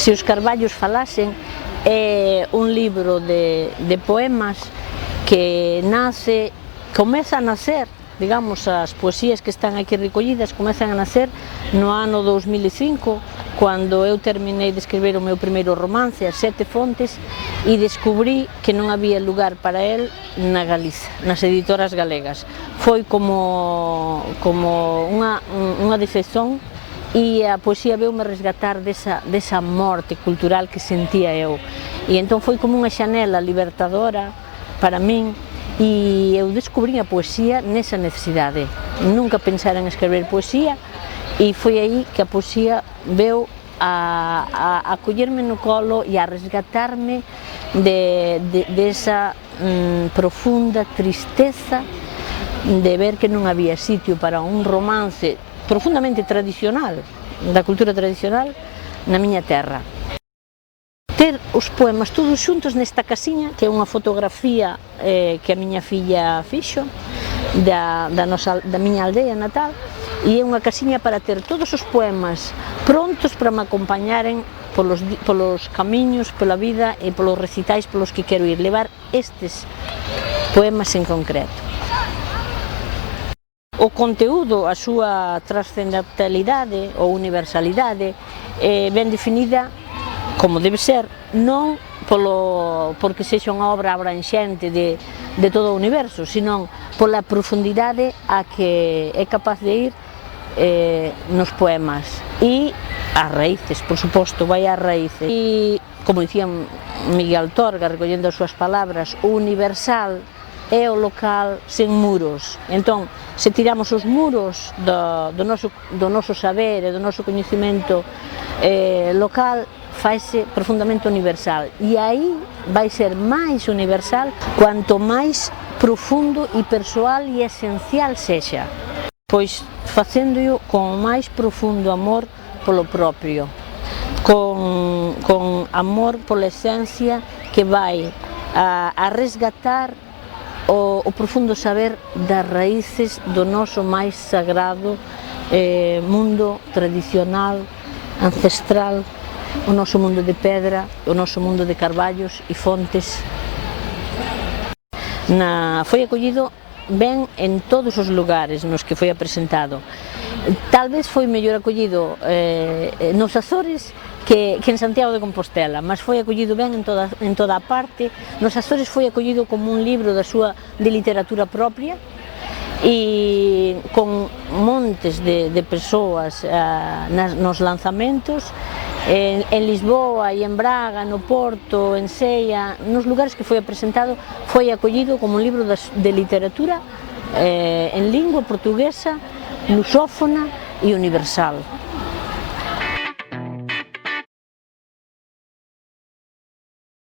Se os carballos falasen é un libro de poemas que comeza a nacer, digamos, as poesías que están aquí recollidas comezan a nacer no ano 2005, cando eu terminei de escribir o meu primeiro romance, As Sete Fontes, e descubrí que non había lugar para el na Galiza, nas editoras galegas. Foi como unha decepción, e a poesía veume resgatar desa morte cultural que sentía eu. E entón foi como unha xanela libertadora para min, e eu descubrí a poesía nesa necesidade. Nunca pensara en escrever poesía, e foi aí que a poesía veu a collerme no colo e a resgatarme desa profunda tristeza de ver que non había sitio para un romance profundamente tradicional, da cultura tradicional, na miña terra. Ter os poemas todos xuntos nesta casiña, que é unha fotografía que a miña filla fixo da miña aldea natal, e é unha casiña para ter todos os poemas prontos para me acompañaren polos camiños, pola vida e polos recitais polos que quero ir, levar estes poemas en concreto. O conteúdo, a súa trascendentalidade ou universalidade ben definida, como debe ser, non porque sexa unha obra abranxente de todo o universo, senón pola profundidade a que é capaz de ir nos poemas, e as raíces, por suposto, vai ás raíces. E, como dicía Miguel Torga, recollendo as súas palabras, o universal é o local sen muros. Entón, se tiramos os muros do noso saber e do noso coñecemento local, faise profundamente universal, e aí vai ser máis universal cuanto máis profundo e persoal e esencial sexa, pois facéndoo con o máis profundo amor polo propio, con amor pola esencia que vai a resgatar o profundo saber das raíces do noso máis sagrado mundo tradicional, ancestral, o noso mundo de pedra, o noso mundo de carballos e fontes. Foi acollido ben en todos os lugares nos que foi apresentado. Tal vez foi mellor acollido nos Azores que en Santiago de Compostela, mas foi acollido ben en toda a parte. Nos Azores foi acollido como un libro de literatura propia, e con montes de persoas nos lanzamentos, en Lisboa e en Braga, no Porto, en Seia, nos lugares que foi apresentado, foi acollido como un libro de literatura en lingua portuguesa, lusófona e universal.